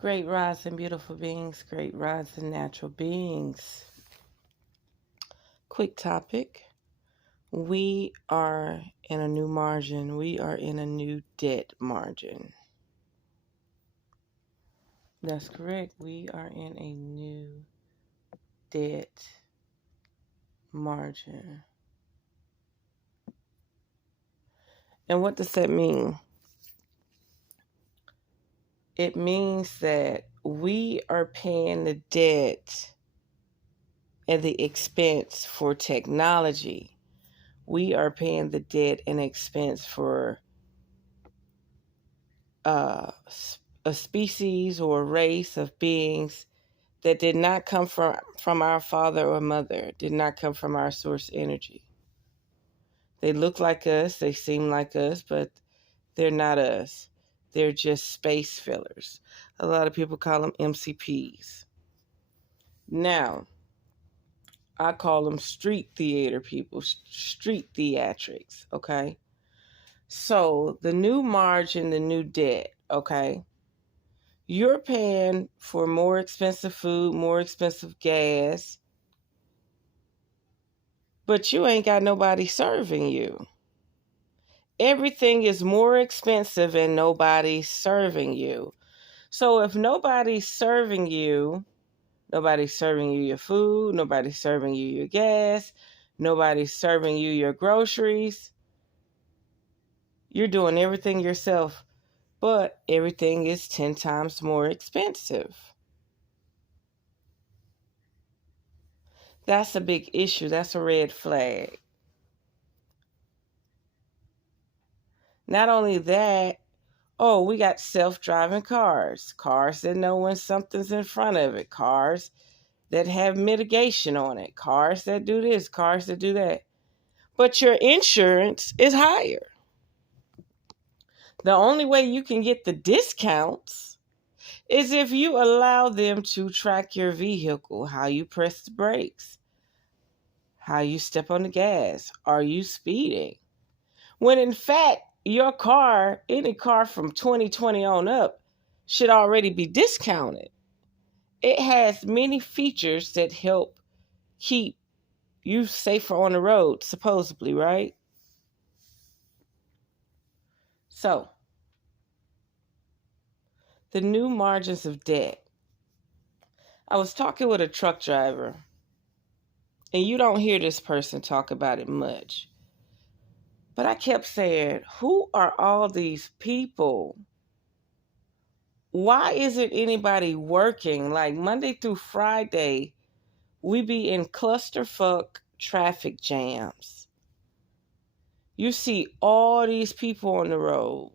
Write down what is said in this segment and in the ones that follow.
Great rise and beautiful beings, great rise and natural beings. Quick topic. We are in a new margin. We are in a new debt margin. That's correct. We are in a new debt margin. And what does that mean? It means that we are paying the debt at the expense for technology. We are paying the debt and expense for a species or a race of beings that did not come from our father or mother, did not come from our source energy. They look like us, they seem like us, but they're not us. They're just space fillers. A lot of people call them MCPs. Now, I call them street theater people, street theatrics, okay? So, the new margin, the new debt, okay? You're paying for more expensive food, more expensive gas, but you ain't got nobody serving you. Everything is more expensive and nobody's serving you. So if nobody's serving you your food, nobody's serving you your gas, nobody's serving you your groceries, you're doing everything yourself, but everything is 10 times more expensive. That's a big issue. That's a red flag. Not only that, oh, we got self-driving cars that know when something's in front of it, cars that have mitigation on it, cars that do this, cars that do that. But your insurance is higher. The only way you can get the discounts is if you allow them to track your vehicle, how you press the brakes, how you step on the gas, are you speeding? When in fact, your car, any car from 2020 on up, should already be discounted. It has many features that help keep you safer on the road, supposedly, right? So, the new margins of debt. I was talking with a truck driver, and you don't hear this person talk about it much. But I kept saying, who are all these people? Why isn't anybody working? Like Monday through Friday, we be in clusterfuck traffic jams. You see all these people on the road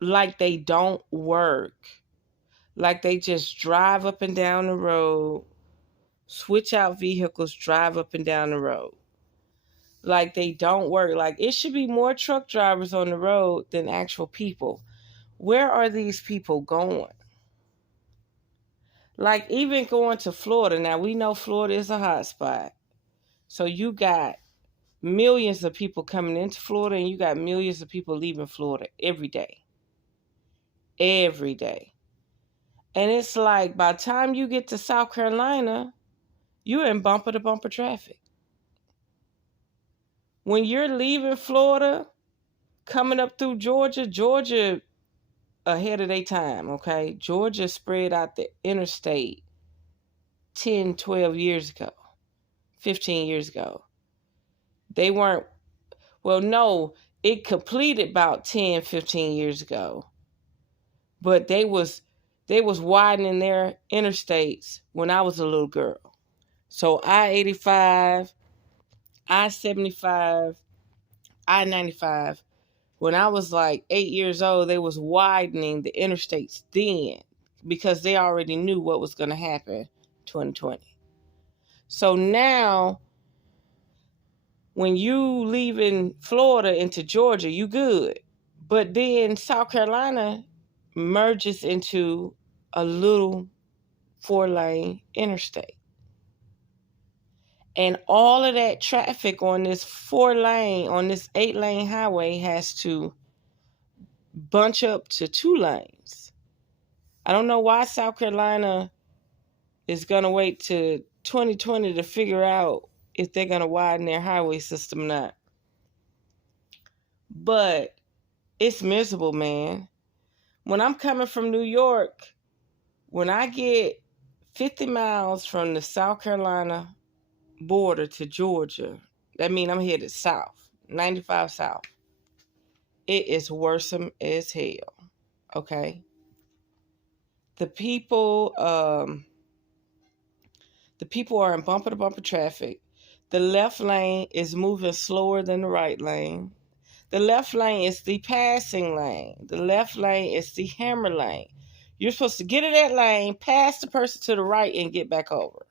like they don't work. Like they just drive up and down the road, switch out vehicles, drive up and down the road. Like they don't work. Like it should be more truck drivers on the road than actual people. Where are these people going? Like even going to Florida. Now we know Florida is a hot spot. So you got millions of people coming into Florida and you got millions of people leaving Florida every day. Every day. And it's like by the time you get to South Carolina, you're in bumper to bumper traffic. When you're leaving Florida, coming up through Georgia ahead of their time, okay? Georgia spread out the interstate 10, 12 years ago, 15 years ago. They weren't, well, no, it completed about 10, 15 years ago. But they was widening their interstates when I was a little girl. So I-85, I-75, I-95, when I was like 8 years old, they was widening the interstates then because they already knew what was going to happen 2020. So now, when you leaving Florida into Georgia, you good. But then South Carolina merges into a little 4-lane interstate. And all of that traffic on this 4-lane, on this 8-lane highway has to bunch up to 2 lanes. I don't know why South Carolina is going to wait to 2020 to figure out if they're going to widen their highway system or not. But it's miserable, man. When I'm coming from New York, when I get 50 miles from the South Carolina border to Georgia, that means I'm headed south, 95 south. It is worse as hell, okay? The people are in bumper-to-bumper traffic. The left lane is moving slower than the right lane. The left lane is the passing lane. The left lane is the hammer lane. You're supposed to get in that lane, pass the person to the right, and get back over.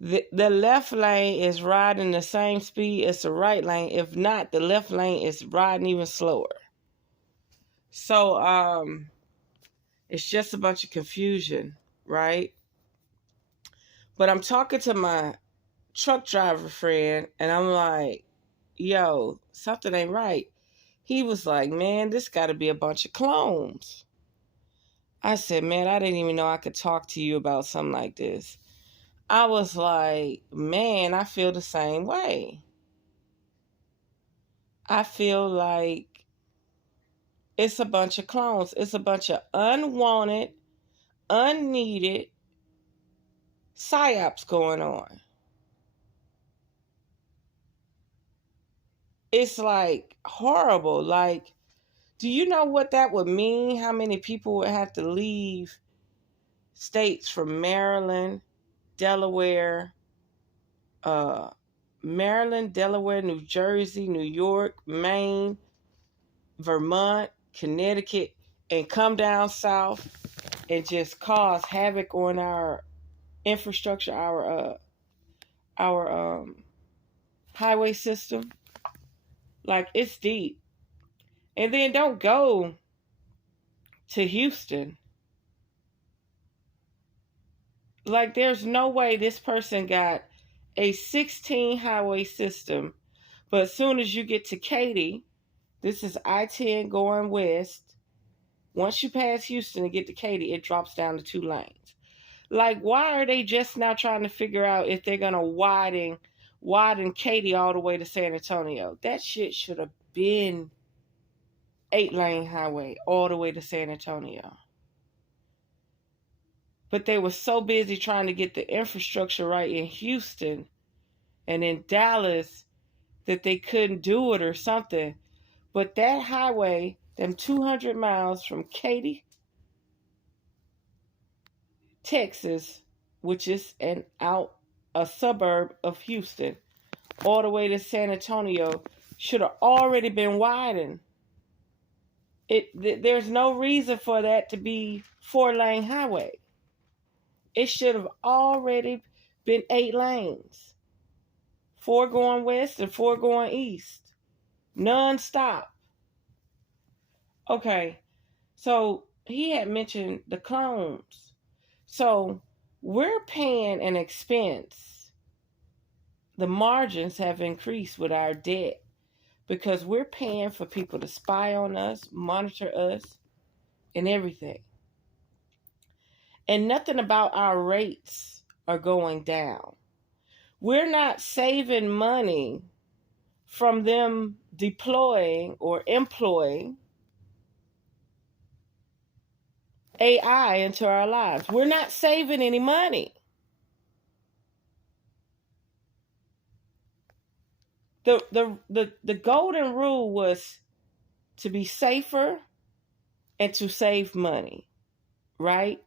The left lane is riding the same speed as the right lane. If not, the left lane is riding even slower. So, it's just a bunch of confusion, right? But I'm talking to my truck driver friend, and I'm like, yo, something ain't right. He was like, man, this got to be a bunch of clones. I said, man, I didn't even know I could talk to you about something like this. I was like, man, I feel the same way. I feel like it's a bunch of clones. It's a bunch of unwanted, unneeded psyops going on. It's like horrible. Like, do you know what that would mean? How many people would have to leave states from Maryland, Delaware, New Jersey, New York, Maine, Vermont, Connecticut, and come down south and just cause havoc on our infrastructure, our highway system? Like, it's deep. And then don't go to Houston. Like, there's no way this person got a 16 highway system, but as soon as you get to Katy, this is I-10 going west. Once you pass Houston and get to Katy, it drops down to 2 lanes. Like, why are they just now trying to figure out if they're going to widen Katy all the way to San Antonio? That shit should have been 8-lane highway all the way to San Antonio. But they were so busy trying to get the infrastructure right in Houston and in Dallas that they couldn't do it or something. But that highway, them 200 miles from Katy, Texas, which is a suburb of Houston, all the way to San Antonio, should have already been widened. There's no reason for that to be 4-lane highway. It should have already been 8 lanes. 4 going west and 4 going east. Non-stop. Okay, so he had mentioned the clones. So we're paying an expense. The margins have increased with our debt because we're paying for people to spy on us, monitor us, and everything. And nothing about our rates are going down. We're not saving money from them deploying or employing AI into our lives. We're not saving any money. The golden rule was to be safer and to save money, right?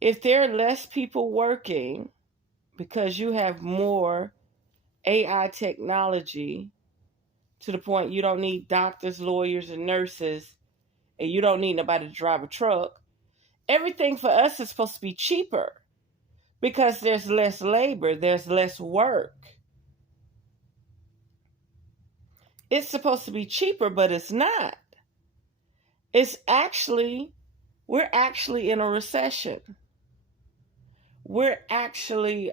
If there are less people working because you have more AI technology to the point you don't need doctors, lawyers, and nurses, and you don't need nobody to drive a truck, everything for us is supposed to be cheaper because there's less labor, there's less work. It's supposed to be cheaper, but it's not. We're actually in a recession. We're actually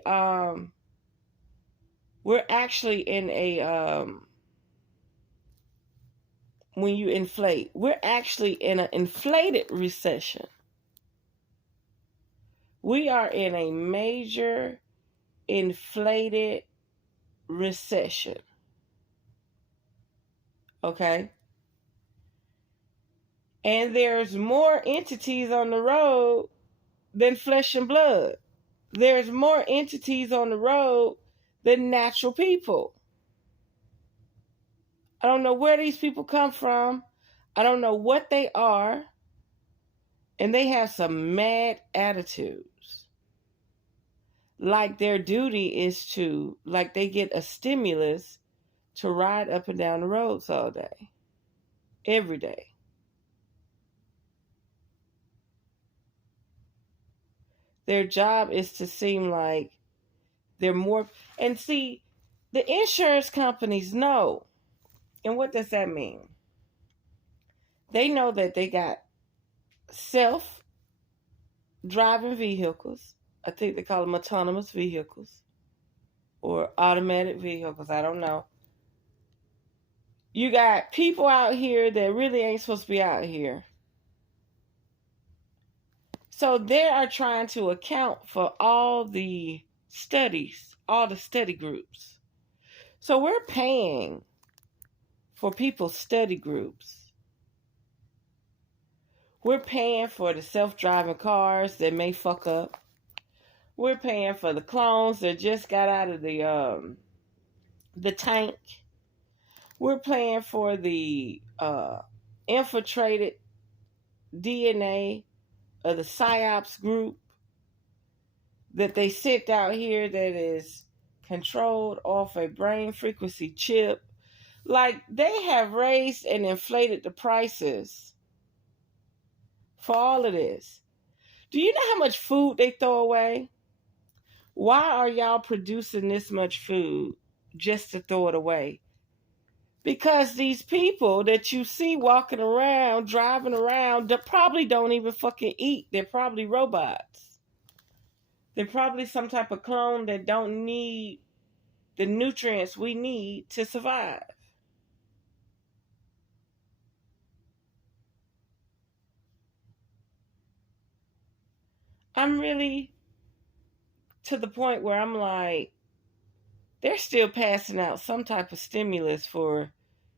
in when you inflate. We're actually in an inflated recession. We are in a major inflated recession. Okay? And there's more entities on the road than flesh and blood. There's more entities on the road than natural people. I don't know where these people come from. I don't know what they are. And they have some mad attitudes. Like their duty is to, like they get a stimulus to ride up and down the roads all day. Every day. Their job is to seem like they're more. And see, the insurance companies know. And what does that mean? They know that they got self-driving vehicles. I think they call them autonomous vehicles or automatic vehicles. I don't know. You got people out here that really ain't supposed to be out here. So they are trying to account for all the studies, all the study groups. So we're paying for people's study groups. We're paying for the self-driving cars that may fuck up. We're paying for the clones that just got out of the tank. We're paying for the infiltrated DNA of the PSYOPs group that they sent out here that is controlled off a brain frequency chip. Like, they have raised and inflated the prices for all of this. Do you know how much food they throw away? Why are y'all producing this much food just to throw it away? Because these people that you see walking around, driving around, they probably don't even fucking eat. They're probably robots. They're probably some type of clone that don't need the nutrients we need to survive. I'm really to the point where I'm like, they're still passing out some type of stimulus for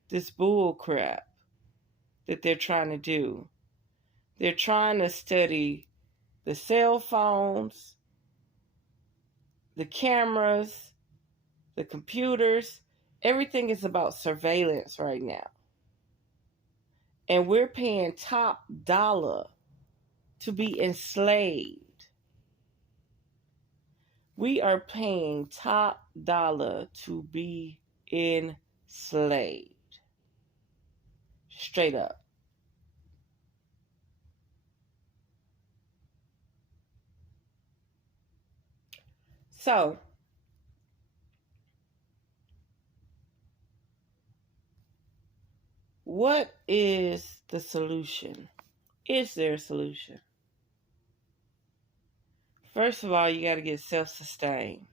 this bull crap that they're trying to do. They're trying to study the cell phones, the cameras, the computers. Everything is about surveillance right now. And we're paying top dollar to be enslaved. We are paying top dollar to be enslaved. Straight up. So, what is the solution? Is there a solution? First of all, you got to get self-sustained.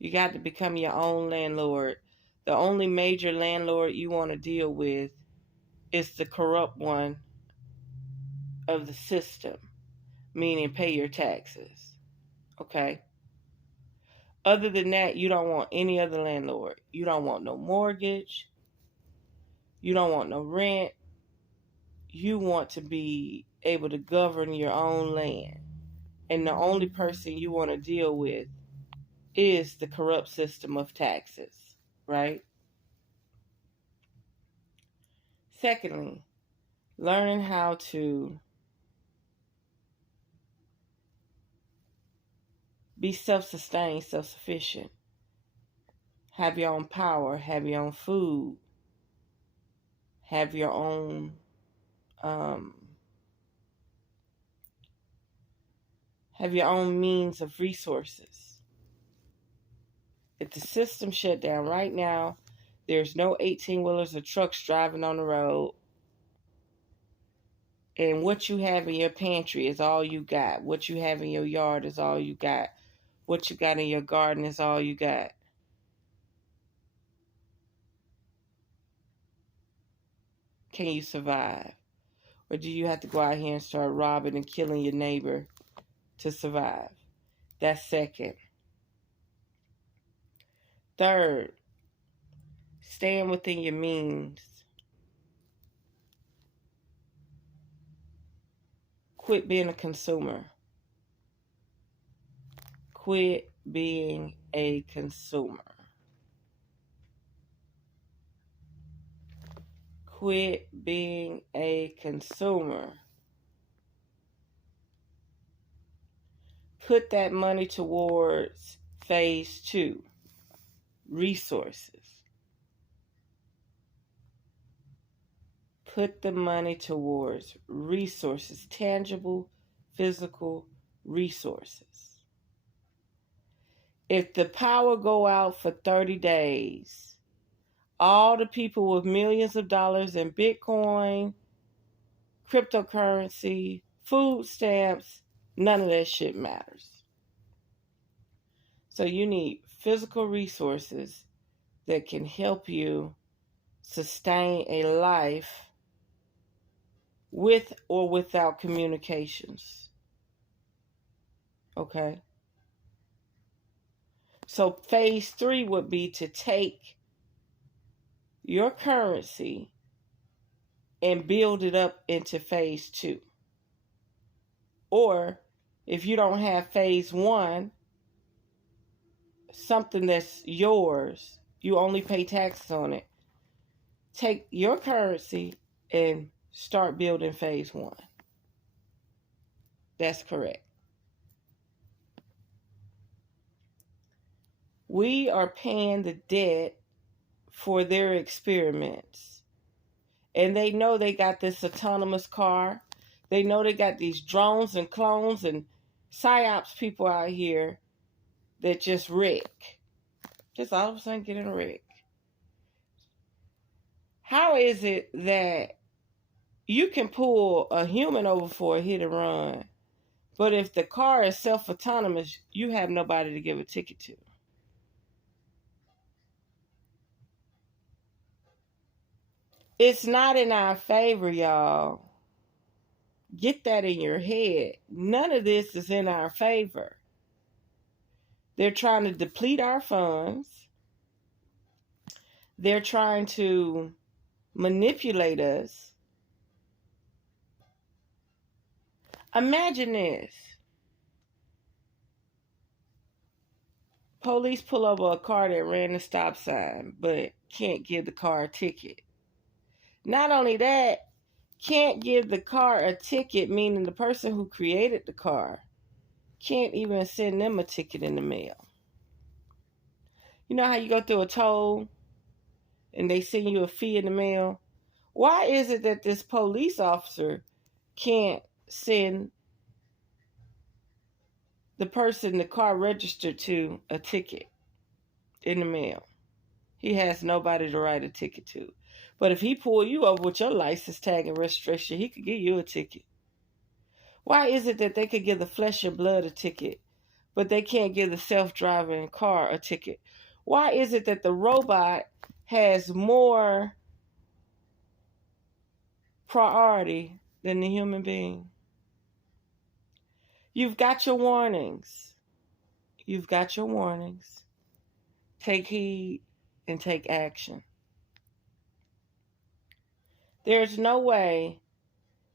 You got to become your own landlord. The only major landlord you want to deal with is the corrupt one of the system, meaning pay your taxes. Okay? Other than that, you don't want any other landlord. You don't want no mortgage. You don't want no rent. You want to be able to govern your own land. And the only person you want to deal with is the corrupt system of taxes, right? Secondly, learning how to be self-sustained, self-sufficient. Have your own power, have your own food, have your own means of resources. If the system shut down right now, there's no 18-wheelers or trucks driving on the road. And what you have in your pantry is all you got. What you have in your yard is all you got. What you got in your garden is all you got. can you survive? Or do you have to go out here and start robbing and killing your neighbor to survive? That's second. Third, staying within your means. Quit being a consumer. Quit being a consumer. Quit being a consumer. Put that money towards phase 2, resources. Put the money towards resources, tangible, physical resources. If the power go out for 30 days, all the people with millions of dollars in Bitcoin, cryptocurrency, food stamps, none of that shit matters. So you need physical resources that can help you sustain a life with or without communications. Okay? So phase 3 would be to take your currency and build it up into phase 2. Or if you don't have phase 1, something that's yours, you only pay taxes on it. Take your currency and start building phase 1. That's correct. We are paying the debt for their experiments. And they know they got this autonomous car. They know they got these drones and clones and psyops people out here that just wreck. Just all of a sudden get in a wreck. How is it that you can pull a human over for a hit and run, but if the car is self-autonomous, you have nobody to give a ticket to? It's not in our favor, y'all. Get that in your head. None of this is in our favor. They're trying to deplete our funds. They're trying to manipulate us. Imagine this. Police pull over a car that ran the stop sign, but can't give the car a ticket. Not only that, can't give the car a ticket, meaning the person who created the car can't even send them a ticket in the mail. You know how you go through a toll and they send you a fee in the mail? Why is it that this police officer can't send the person the car registered to a ticket in the mail? He has nobody to write a ticket to. But if he pull you over with your license tag and registration, he could give you a ticket. Why is it that they could give the flesh and blood a ticket, but they can't give the self-driving car a ticket? Why is it that the robot has more priority than the human being? You've got your warnings. You've got your warnings. Take heed and take action. There's no way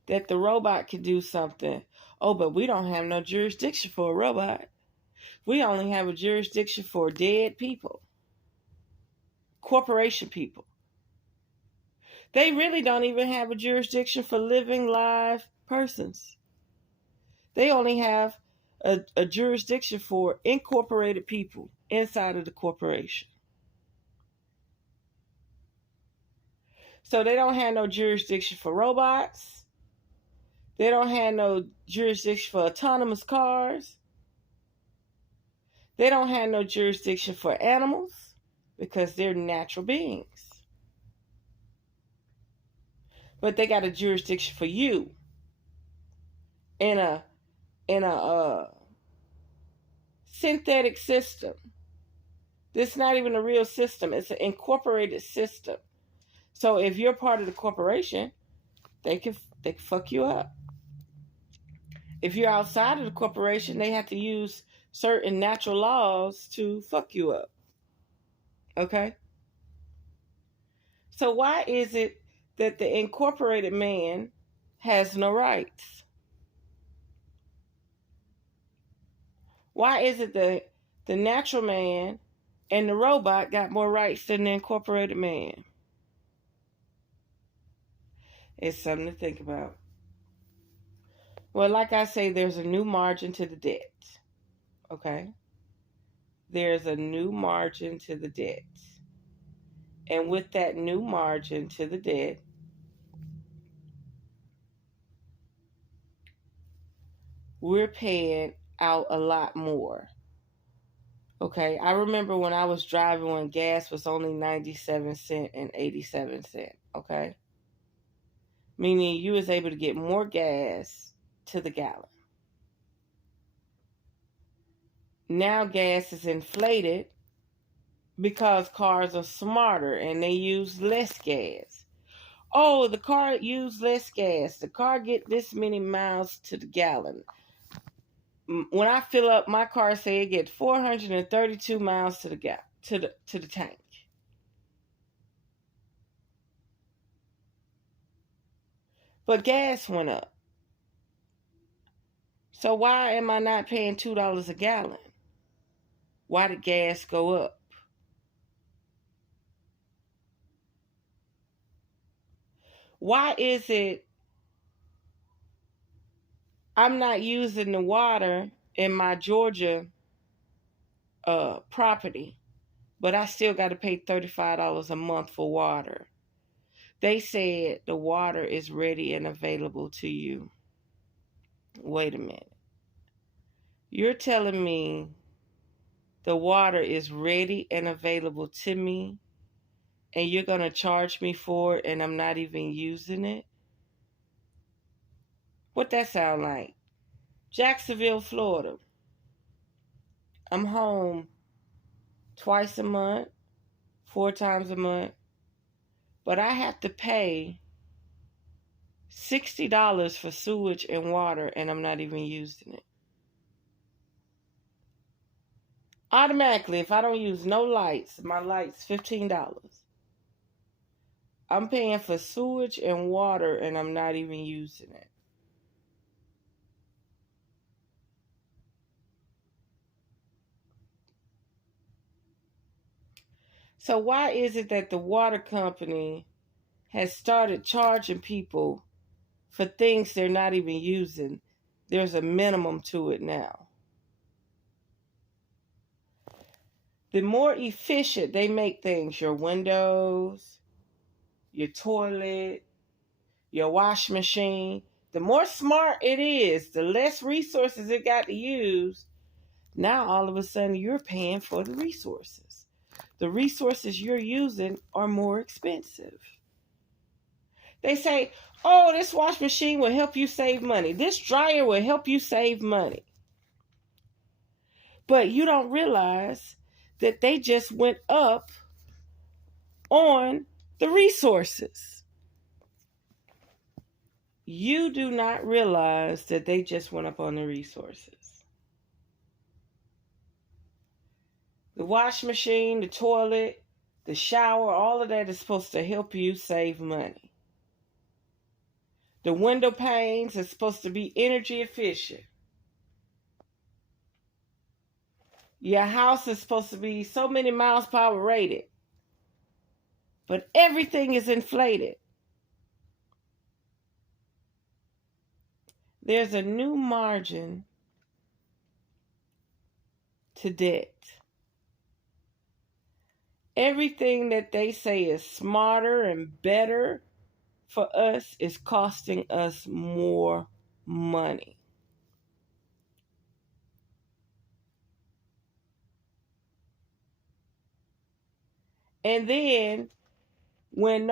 that the robot can do something. Oh, but we don't have no jurisdiction for a robot. We only have a jurisdiction for dead people. Corporation people. They really don't even have a jurisdiction for living, live persons. They only have a jurisdiction for incorporated people inside of the corporation. So they don't have no jurisdiction for robots. They don't have no jurisdiction for autonomous cars. They don't have no jurisdiction for animals because they're natural beings. But they got a jurisdiction for you in a synthetic system. This is not even a real system. It's an incorporated system. So if you're part of the corporation, they can fuck you up. If you're outside of the corporation, they have to use certain natural laws to fuck you up. Okay? So why is it that the incorporated man has no rights? Why is it that the natural man and the robot got more rights than the incorporated man? It's something to think about. Well, like I say, there's a new margin to the debt. Okay? There's a new margin to the debt. And with that new margin to the debt, we're paying out a lot more. Okay, I remember when I was driving when gas was only 97 cents and 87 cents. Okay, meaning you was able to get more gas to the gallon. Now gas is inflated because cars are smarter and they use less gas. Oh, the car used less gas. The car get this many miles to the gallon. When I fill up my car, say it get 432 miles to the tank. But gas went up. So why am I not paying $2 a gallon? Why did gas go up? Why is it I'm not using the water in my Georgia property, but I still got to pay $35 a month for water? They said the water is ready and available to you. Wait a minute. You're telling me the water is ready and available to me, and you're going to charge me for it, and I'm not even using it? What that sound like? Jacksonville, Florida. I'm home twice a month, 4 times a month, but I have to pay $60 for sewage and water, and I'm not even using it. Automatically, if I don't use no lights, my light's $15. I'm paying for sewage and water, and I'm not even using it. So why is it that the water company has started charging people for things they're not even using? There's a minimum to it now. The more efficient they make things, your windows, your toilet, your wash machine, the more smart it is, the less resources it got to use. Now all of a sudden you're paying for the resources. The resources you're using are more expensive. They say, oh, this wash machine will help you save money. This dryer will help you save money. But you don't realize that they just went up on the resources. You do not realize that they just went up on the resources. The wash machine, the toilet, the shower, all of that is supposed to help you save money. The window panes are supposed to be energy efficient. Your house is supposed to be so many miles per hour rated. But everything is inflated. There's a new margin to debt. Everything that they say is smarter and better for us is costing us more money. And then when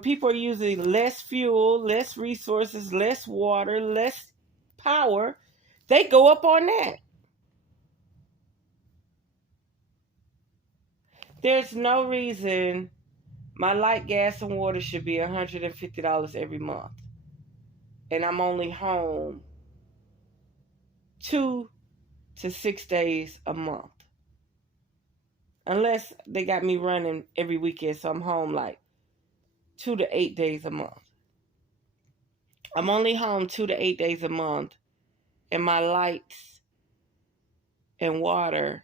people are using less fuel, less resources, less water, less power, they go up on that. There's no reason My light, gas, and water should be $150 every month. And I'm only home 2 to 6 days a month. Unless they got me running every weekend, so I'm home like 2 to 8 days a month. I'm only home 2 to 8 days a month, and my lights and water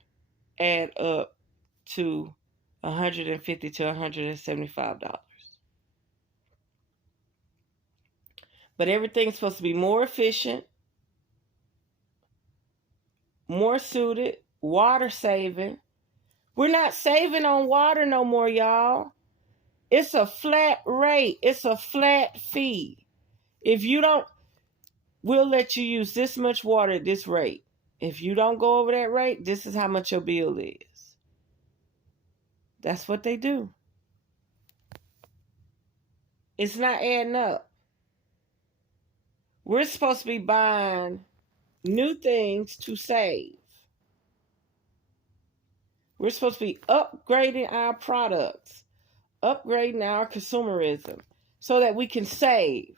add up to $150 to $175. But everything's supposed to be more efficient, more suited, water saving. We're not saving on water no more, y'all. It's a flat rate. It's a flat fee. If you don't, we'll let you use this much water at this rate. If you don't go over that rate, this is how much your bill is. That's what they do. It's not adding up. We're supposed to be buying new things to save. We're supposed to be upgrading our products, upgrading our consumerism so that we can save.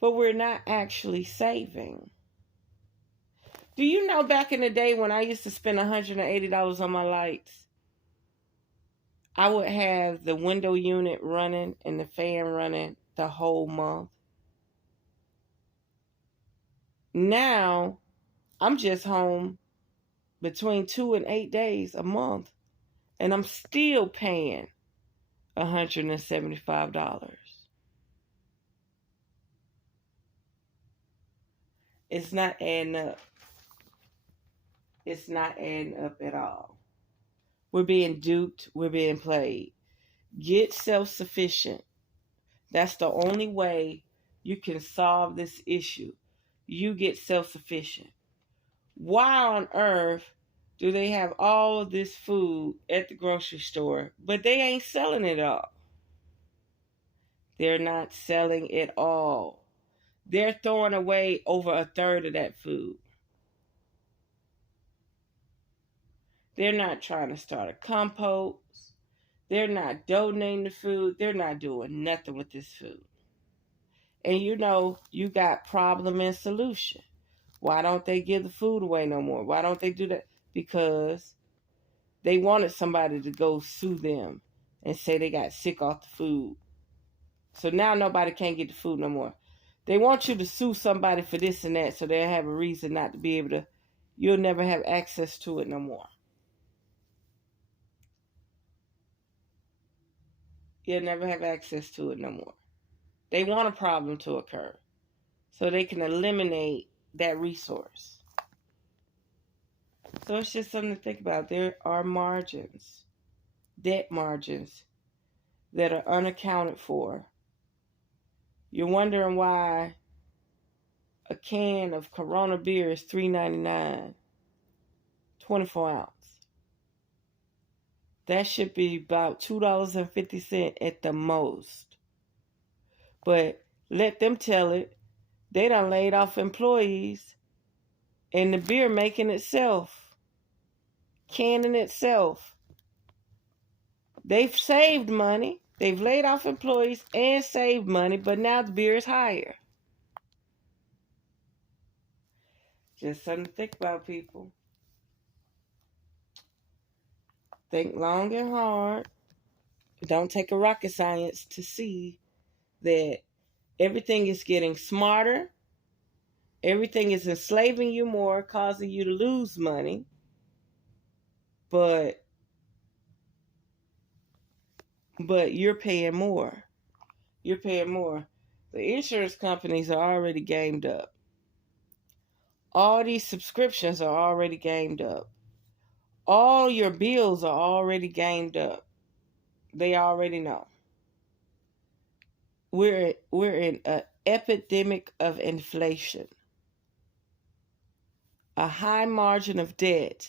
But we're not actually saving. Do you know back in the day when I used to spend $180 on my lights, I would have the window unit running and the fan running the whole month? Now, I'm just home between 2 and 8 days a month, and I'm still paying $175. It's not adding up. It's not adding up at all. We're being duped. We're being played. Get self-sufficient. That's the only way you can solve this issue. You get self-sufficient. Why on earth do they have all of this food at the grocery store, but they ain't selling it all? They're not selling it all. They're throwing away over a third of that food. They're not trying to start a compost. They're not donating the food. They're not doing nothing with this food. And you know, you got problem and solution. Why don't they give the food away no more? Why don't they do that? Because they wanted somebody to go sue them and say they got sick off the food. So now nobody can't get the food no more. They want you to sue somebody for this and that so they'll have a reason not to be able to. You'll never have access to it no more. You'll never have access to it no more. They want a problem to occur so they can eliminate that resource. So it's just something to think about. There are margins, debt margins, that are unaccounted for. You're wondering why a can of Corona beer is $3.99, 24 ounce. That should be about $2.50 at the most. But let them tell it. They done laid off employees, and the beer making itself, canning itself. They've saved money. They've laid off employees and saved money, but now the beer is higher. Just something to think about, people. Think long and hard. Don't take a rocket science to see that everything is getting smarter. Everything is enslaving you more, causing you to lose money. But you're paying more. You're paying more. The insurance companies are already gamed up. All these subscriptions are already gamed up. All your bills are already gamed up. They already know. We're in an epidemic of inflation. A high margin of debt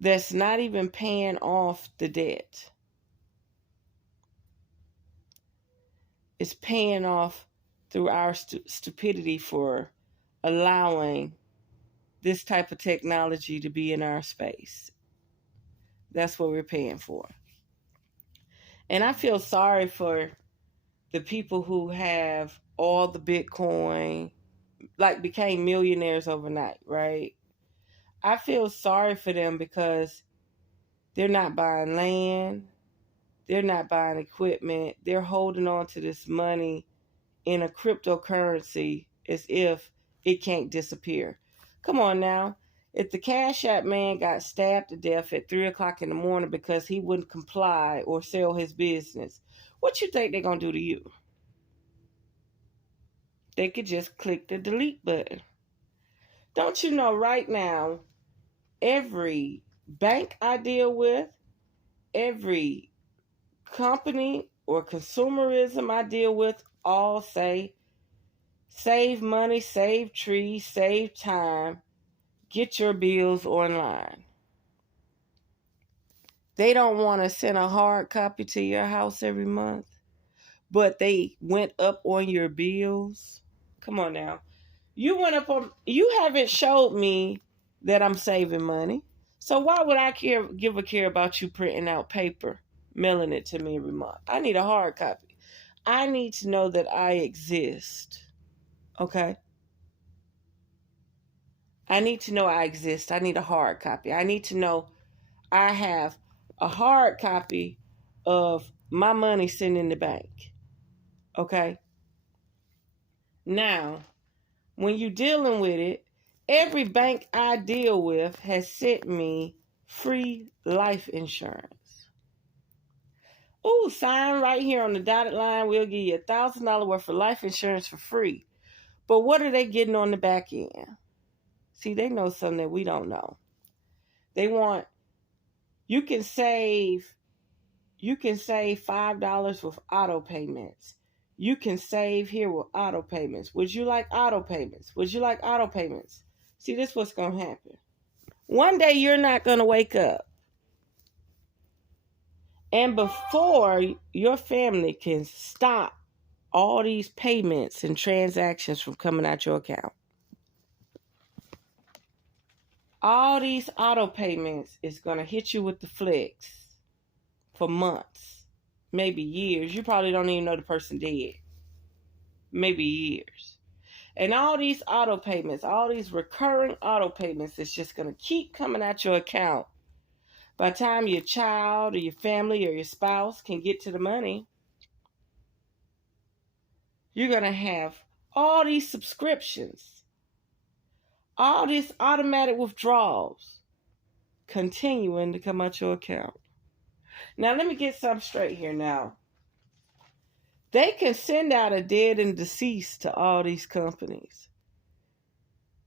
that's not even paying off the debt. It's paying off through our stupidity for allowing this type of technology to be in our space. That's what we're paying for. And I feel sorry for the people who have all the Bitcoin, like became millionaires overnight, right? I feel sorry for them because they're not buying land, they're not buying equipment, they're holding on to this money in a cryptocurrency as if it can't disappear. Come on now. If the Cash App man got stabbed to death at 3 o'clock in the morning because he wouldn't comply or sell his business, what you think they're going to do to you? They could just click the delete button. Don't you know right now, every bank I deal with, every company or consumerism I deal with, all say, save money, save trees, save time, get your bills online. They don't want to send a hard copy to your house every month, but they went up on your bills. Come on now. You haven't showed me that I'm saving money. So why would I give a care about you printing out paper, mailing it to me every month? I need a hard copy. I need to know that I exist. Okay? I need to know I exist. I need a hard copy. I need to know I have a hard copy of my money sitting in the bank. Okay? Now, when you're dealing with it, every bank I deal with has sent me free life insurance. Ooh, sign right here on the dotted line. We'll give you $1,000 worth of life insurance for free. But what are they getting on the back end? See, they know something that we don't know. They want, you can save $5 with auto payments. You can save here with auto payments. Would you like auto payments? Would you like auto payments? See, this is what's going to happen. One day you're not going to wake up. And before your family can stop all these payments and transactions from coming out your account, all these auto payments is going to hit you with the flicks for months, maybe years. You probably don't even know the person dead. Maybe years. And all these auto payments, all these recurring auto payments is just going to keep coming out your account. By the time your child or your family or your spouse can get to the money, you're going to have all these subscriptions, all these automatic withdrawals continuing to come out your account. Now, let me get something straight here now. They can send out a dead and deceased to all these companies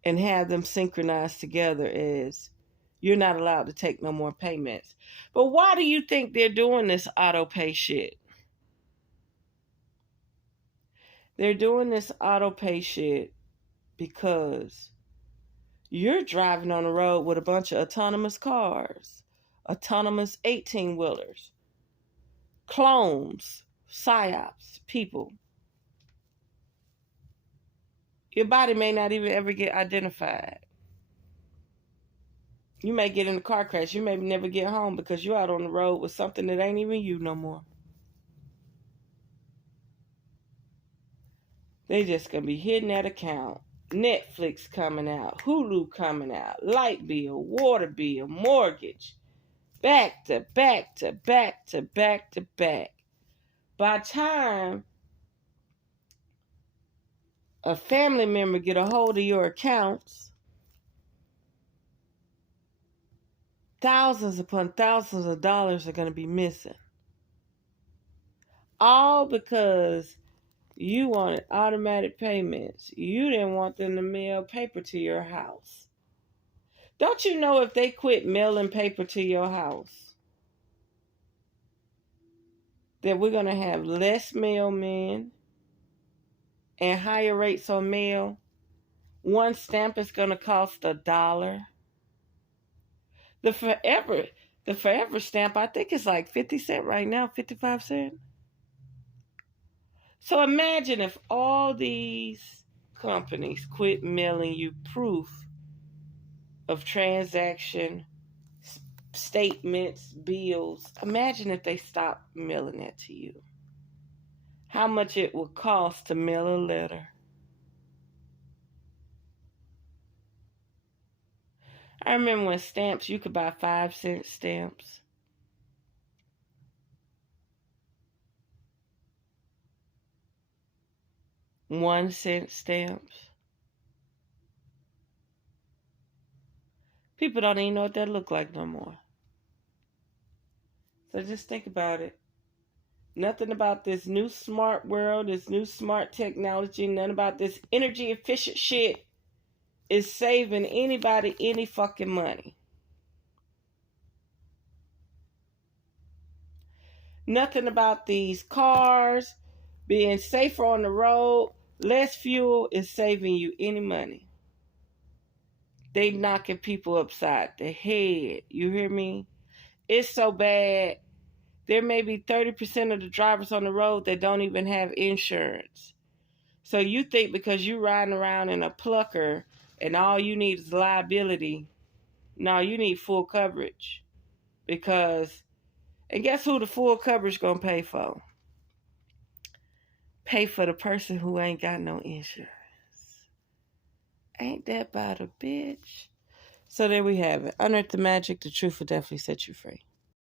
and have them synchronized together as you're not allowed to take no more payments. But why do you think they're doing this auto pay shit? They're doing this auto pay shit because you're driving on the road with a bunch of autonomous cars, autonomous 18-wheelers, clones, psyops, people. Your body may not even ever get identified. You may get in a car crash. You may never get home because you're out on the road with something that ain't even you no more. They just going to be hitting that account. Netflix coming out. Hulu coming out. Light bill, water bill, mortgage. Back to back to back to back to back. By the time a family member get a hold of your accounts, thousands upon thousands of dollars are going to be missing. All because you wanted automatic payments. You didn't want them to mail paper to your house. Don't you know if they quit mailing paper to your house, that we're going to have less mailmen and higher rates on mail? One stamp is going to cost $1. The forever stamp, I think it's like 50 cents right now, 55 cents. So imagine if all these companies quit mailing you proof of transaction statements, bills. Imagine if they stopped mailing that to you. How much it would cost to mail a letter. I remember when stamps, you could buy 5-cent stamps. $1 stamps. People don't even know what that look like no more. So just think about it. Nothing about this new smart world, this new smart technology, none about this energy efficient shit is saving anybody any fucking money. Nothing about these cars being safer on the road, less fuel is saving you any money. They knocking people upside the head. You hear me? It's so bad. There may be 30% of the drivers on the road that don't even have insurance. So you think because you're riding around in a plucker and all you need is liability, no, you need full coverage. And guess who the full coverage gonna pay for? Pay for the person who ain't got no insurance. Ain't that about a bitch? So there we have it. Unearth the magic. The truth will definitely set you free.